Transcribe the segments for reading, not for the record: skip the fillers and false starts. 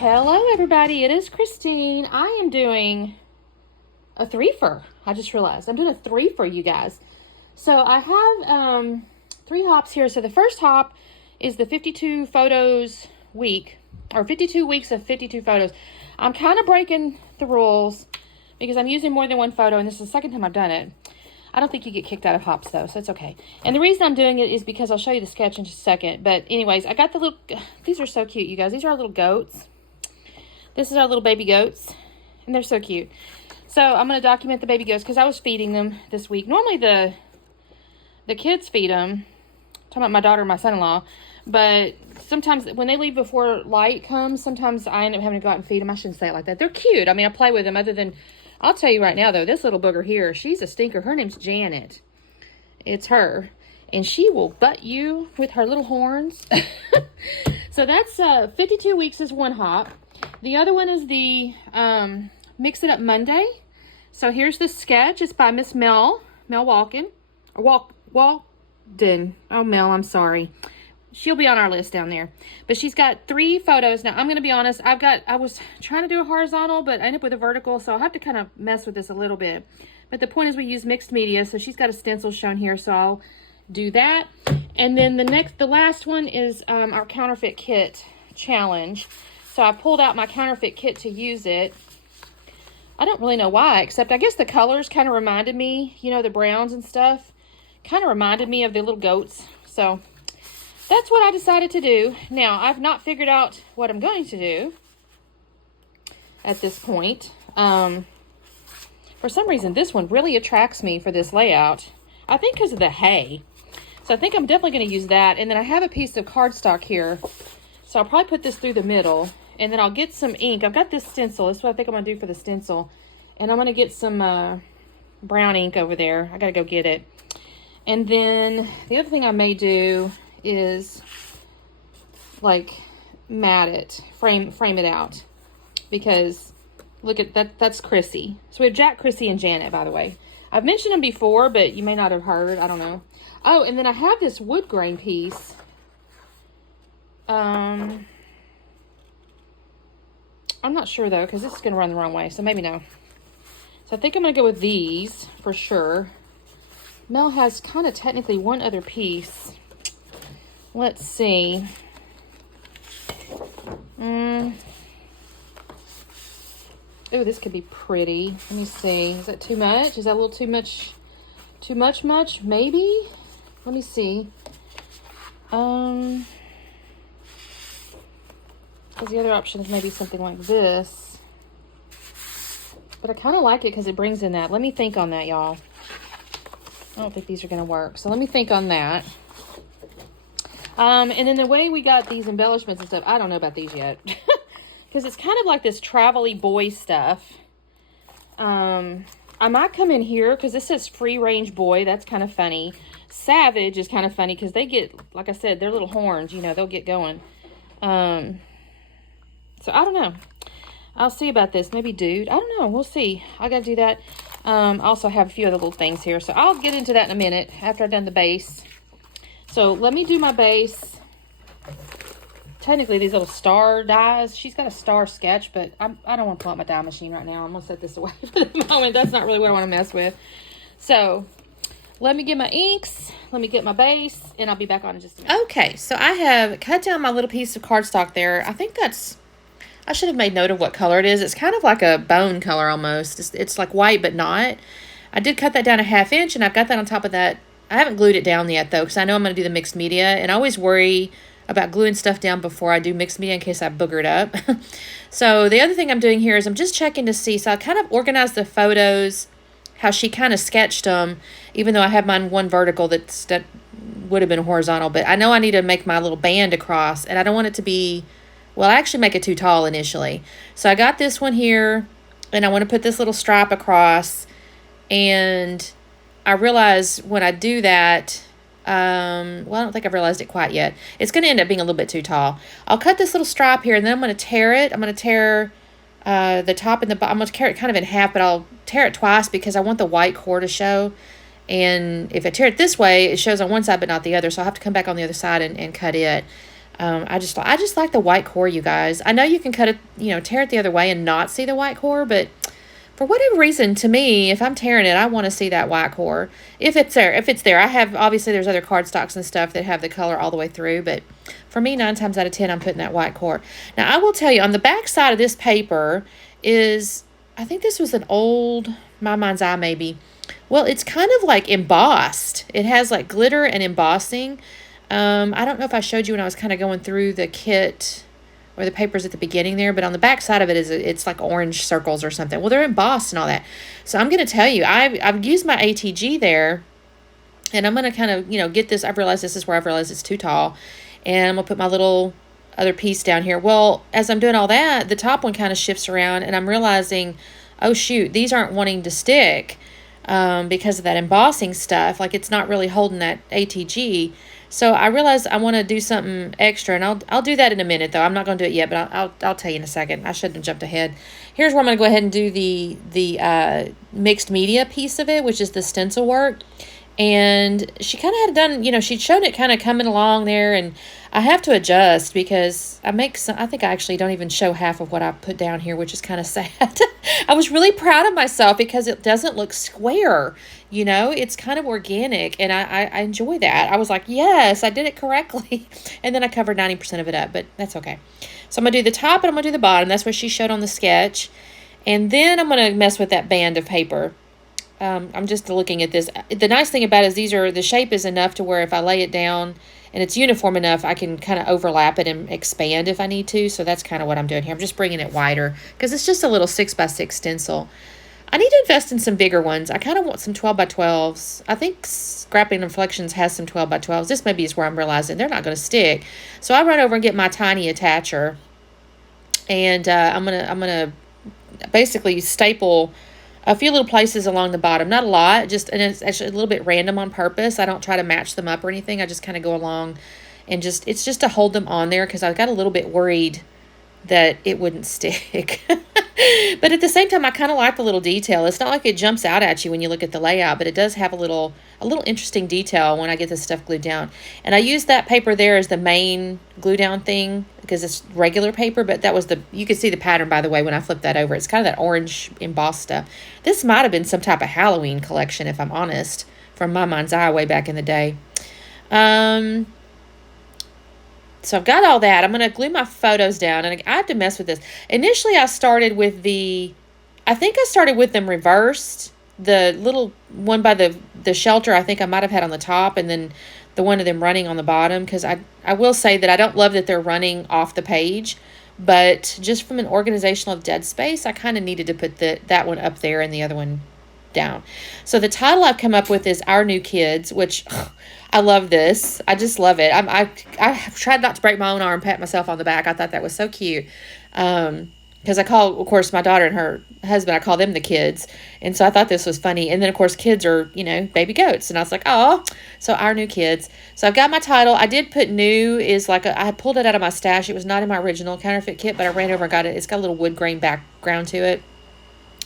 Hello everybody, it is Christine. I am doing a three-fer. I just realized I'm doing a three-fer, you guys. So I have 3 hops here. So the first hop is the 52 photos week, or 52 weeks of 52 photos. I'm kind of breaking the rules because I'm using more than one photo, and this is the second time I've done it. I don't think you get kicked out of hops though, so it's okay. And the reason I'm doing it is because I'll show you the sketch in just a second. But anyways, I got the little, these are so cute, you guys. These are our little goats. This is our little baby goats, and they're so cute. So I'm going to document the baby goats because I was feeding them this week. Normally the kids feed them. I'm talking about my daughter and my son-in-law. But sometimes when they leave before light comes, sometimes I end up having to go out and feed them. I shouldn't say it like that. They're cute. I mean, I play with them other than, I'll tell you right now, though, this little booger here, she's a stinker. Her name's Janet. It's her. And she will butt you with her little horns. So that's 52 weeks is one hop. The other one is the Mix It Up Monday. So here's the sketch. It's by Miss Mel Walden. Oh, Mel, I'm sorry. She'll be on our list down there. But she's got 3 photos. Now, I'm going to be honest. I was trying to do a horizontal, but I ended up with a vertical. So I'll have to kind of mess with this a little bit. But the point is we use mixed media. So she's got a stencil shown here. So I'll do that. And then the last one is our Counterfeit Kit challenge. So I pulled out my Counterfeit Kit to use it. I don't really know why, except I guess the colors kind of reminded me, you know, the browns and stuff, kind of reminded me of the little goats. So that's what I decided to do. Now, I've not figured out what I'm going to do at this point. For some reason, this one really attracts me for this layout. I think because of the hay. So I think I'm definitely going to use that. And then I have a piece of cardstock here. So I'll probably put this through the middle. And then I'll get some ink. I've got this stencil. That's what I think I'm going to do for the stencil. And I'm going to get some brown ink over there. I got to go get it. And then the other thing I may do is like mat it, frame it out. Because look at that, that's Chrissy. So we have Jack, Chrissy, and Janet, by the way. I've mentioned them before, but you may not have heard. I don't know. Oh, and then I have this wood grain piece. I'm not sure though, because this is going to run the wrong way, so maybe no. So I think I'm going to go with these for sure. Mel has kind of technically one other piece. Let's see. Oh, this could be pretty. Let me see. Is that too much? Is that a little too much? Too much? Maybe? Let me see. Because the other option is maybe something like this. But I kind of like it because it brings in that. Let me think on that, y'all. I don't think these are going to work. So let me think on that. And then the way we got these embellishments and stuff, I don't know about these yet. Because it's kind of like this travel-y boy stuff. I might come in here because this says free-range boy. That's kind of funny. Savage is kind of funny because they get, like I said, their little horns. You know, they'll get going. So I don't know. I'll see about this. Maybe dude. I don't know. We'll see. I got to do that. I also have a few other little things here. So I'll get into that in a minute after I've done the base. So let me do my base. Technically, these little star dies. She's got a star sketch, but I don't want to pull out my die machine right now. I'm going to set this away for the moment. That's not really what I want to mess with. So let me get my inks. Let me get my base, and I'll be back on in just a minute. Okay, so I have cut down my little piece of cardstock there. I think I should have made note of what color it is. It's kind of like a bone color almost. It's like white, but not. I did cut that down 1/2 inch, and I've got that on top of that. I haven't glued it down yet, though, because I know I'm going to do the mixed media, and I always worry about gluing stuff down before I do mixed media in case I booger it up. So the other thing I'm doing here is I'm just checking to see. So I kind of organized the photos, how she kind of sketched them, even though I have mine one vertical that would have been horizontal. But I know I need to make my little band across, and I don't want it to be, well, I actually make it too tall initially. So I got this one here, and I want to put this little stripe across, and I realize when I do that, well, I don't think I've realized it quite yet. It's going to end up being a little bit too tall. I'll cut this little stripe here, and then I'm going to tear it. I'm going to tear the top and the bottom. I'm going to tear it kind of in half, but I'll tear it twice because I want the white core to show. And if I tear it this way, it shows on one side but not the other. So I'll have to come back on the other side and cut it. I just like the white core, you guys. I know you can cut it, tear it the other way and not see the white core, but for whatever reason, to me, if I'm tearing it, I want to see that white core. If it's there. I have, obviously, there's other cardstocks and stuff that have the color all the way through, but for me, 9 times out of 10, I'm putting that white core. Now, I will tell you, on the back side of this paper is, I think this was an old, my mind's eye maybe. Well, it's kind of like embossed. It has like glitter and embossing. I don't know if I showed you when I was kind of going through the kit or the papers at the beginning there, but on the back side of it it's like orange circles or something. Well, they're embossed and all that. So I'm going to tell you, I've used my ATG there, and I'm going to kind of, get this. I've realized this is where I've realized it's too tall, and I'm going to put my little other piece down here. Well, as I'm doing all that, the top one kind of shifts around, and I'm realizing, oh shoot, these aren't wanting to stick because of that embossing stuff. Like, it's not really holding that ATG. So I realized I want to do something extra, and I'll do that in a minute, though. I'm not going to do it yet, but I'll tell you in a second. I shouldn't have jumped ahead. Here's where I'm going to go ahead and do the mixed media piece of it, which is the stencil work. And she kind of had done, she'd shown it kind of coming along there, and I have to adjust because I think I actually don't even show half of what I put down here, which is kind of sad. I was really proud of myself because it doesn't look square, it's kind of organic, and I enjoy that. I was like, yes, I did it correctly. And then I covered 90% of it up, but that's okay. So I'm going to do the top and I'm going to do the bottom. That's what she showed on the sketch. And then I'm going to mess with that band of paper. I'm just looking at this. The nice thing about it is the shape is enough to where if I lay it down and it's uniform enough, I can kind of overlap it and expand if I need to. So that's kind of what I'm doing here. I'm just bringing it wider because it's just a little 6x6 stencil. I need to invest in some bigger ones. I kind of want some 12x12s. I think Scrapping Inflections has some 12x12s. This maybe is where I'm realizing they're not going to stick. So I run over and get my tiny attacher, and I'm gonna basically staple a few little places along the bottom. Not a lot, and it's actually a little bit random on purpose. I don't try to match them up or anything. I just kind of go along and it's just to hold them on there because I got a little bit worried that it wouldn't stick. But at the same time, I kind of like the little detail. It's not like it jumps out at you when you look at the layout, but it does have a little interesting detail when I get this stuff glued down. And I use that paper there as the main glue down thing because it's regular paper, but that was you can see the pattern, by the way, when I flip that over. It's kind of that orange embossed stuff. This might have been some type of Halloween collection, if I'm honest, from my mind's eye way back in the day. So I've got all that. I'm going to glue my photos down, and I have to mess with this. Initially, I started with I think I started with them reversed. The little one by the shelter, I think I might have had on the top, and then the one of them running on the bottom, because I will say that I don't love that they're running off the page, but just from an organizational dead space, I kind of needed to put that one up there and the other one down. So the title I've come up with is Our New Kids, which I love this. I just love it. I tried not to break my own arm, pat myself on the back. I thought that was so cute. Because I call, of course, my daughter and her husband, I call them the kids. And so I thought this was funny. And then, of course, kids are, baby goats. And I was like, oh, so Our New Kids. So I've got my title. I did put new is like, I pulled it out of my stash. It was not in my original Counterfeit Kit, but I ran over and got it. It's got a little wood grain background to it.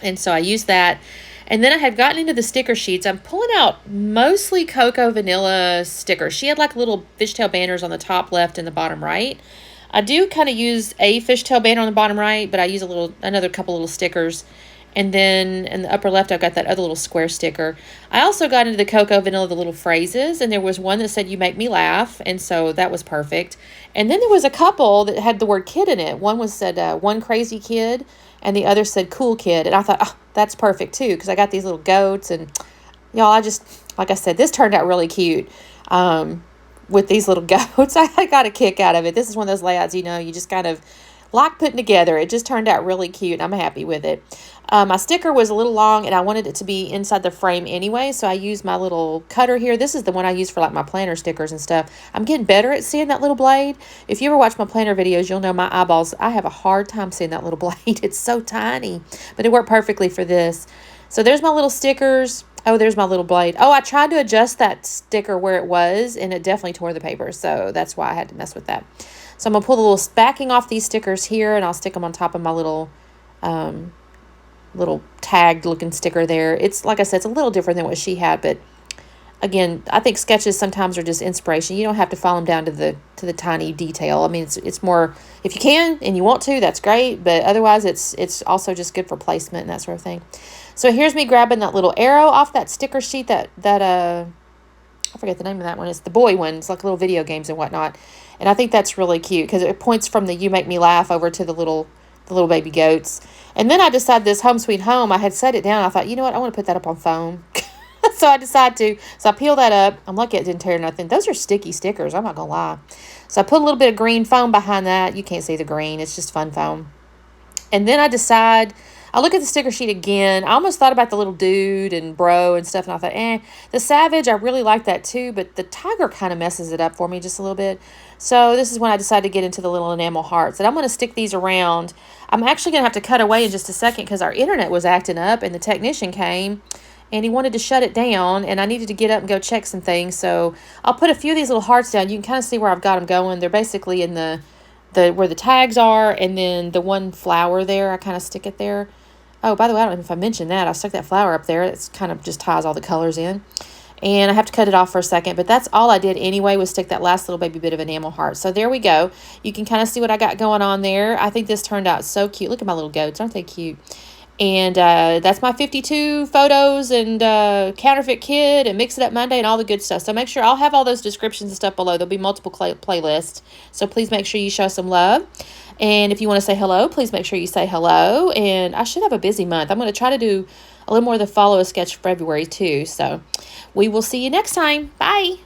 And so I used that. And then I had gotten into the sticker sheets. I'm pulling out mostly Cocoa Vanilla stickers. She had like little fishtail banners on the top left and the bottom right. I do kind of use a fishtail banner on the bottom right, but I use another couple little stickers. And then in the upper left, I've got that other little square sticker. I also got into the Cocoa Vanilla, the little phrases, and there was one that said, "You make me laugh," and so that was perfect. And then there was a couple that had the word kid in it. One said, "One crazy kid," and the other said, "Cool kid." And I thought, oh, that's perfect too, because I got these little goats, and y'all, like I said, this turned out really cute. With these little goats, I got a kick out of it. This is one of those layouts, you just kind of like putting together. It just turned out really cute, and I'm happy with it. My sticker was a little long, and I wanted it to be inside the frame anyway, so I used my little cutter here. This is the one I use for like my planner stickers and stuff. I'm getting better at seeing that little blade. If you ever watch my planner videos, you'll know my eyeballs. I have a hard time seeing that little blade. It's so tiny, but it worked perfectly for this. So there's my little stickers. Oh, there's my little blade. Oh, I tried to adjust that sticker where it was, and it definitely tore the paper, so that's why I had to mess with that. So I'm going to pull the little backing off these stickers here, and I'll stick them on top of my little tagged looking sticker there. It's, like I said, it's a little different than what she had, but again, I think sketches sometimes are just inspiration. You don't have to follow them down to to the tiny detail. I mean, it's more, if you can and you want to, that's great. But otherwise, it's also just good for placement and that sort of thing. So here's me grabbing that little arrow off that sticker sheet that I forget the name of that one. It's the boy one. It's like little video games and whatnot. And I think that's really cute because it points from the You Make Me Laugh over to the little baby goats. And then I decided this Home Sweet Home, I had set it down. I thought, you know what? I want to put that up on foam. So I decided to. So I peeled that up. I'm lucky it didn't tear nothing. Those are sticky stickers. I'm not going to lie. So I put a little bit of green foam behind that. You can't see the green. It's just fun foam. And then I look at the sticker sheet again. I almost thought about the little dude and bro and stuff. And I thought, the savage, I really like that too. But the tiger kind of messes it up for me just a little bit. So this is when I decided to get into the little enamel hearts. And I'm going to stick these around. I'm actually going to have to cut away in just a second because our internet was acting up. And the technician came and he wanted to shut it down. And I needed to get up and go check some things. So I'll put a few of these little hearts down. You can kind of see where I've got them going. They're basically in the where the tags are. And then the one flower there, I kind of stick it there. Oh, by the way, I don't know if I mentioned that. I stuck that flower up there. It's kind of just ties all the colors in. And I have to cut it off for a second. But that's all I did anyway, was stick that last little baby bit of enamel heart. So there we go. You can kind of see what I got going on there. I think this turned out so cute. Look at my little goats. Aren't they cute? And that's my 52 photos and Counterfeit Kit and Mix It Up Monday and all the good stuff. So make sure I'll have all those descriptions and stuff below. There'll be multiple playlists. So please make sure you show some love. And if you want to say hello, please make sure you say hello. And I should have a busy month. I'm going to try to do a little more of the follow a sketch for February too. So we will see you next time. Bye.